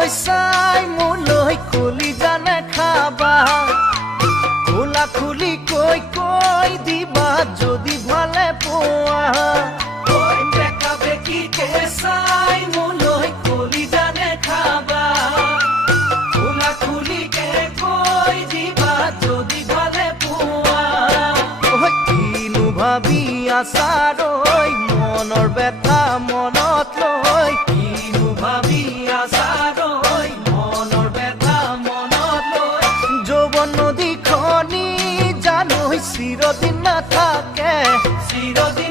পইচাই মোলৈ খুলি জানে খাবা খোলা খুলি কৈ কৈ দিবা যদি ভালে পোৱা কি পইচাই মোলৈ খুলি জানে খাবা খোলা খুলি কৈ দিবা যদি ভালে পোৱা কিনো ভাবি আছা মনৰ ব্যথা মনৰ চিরদিন না থাকে। চিরদিন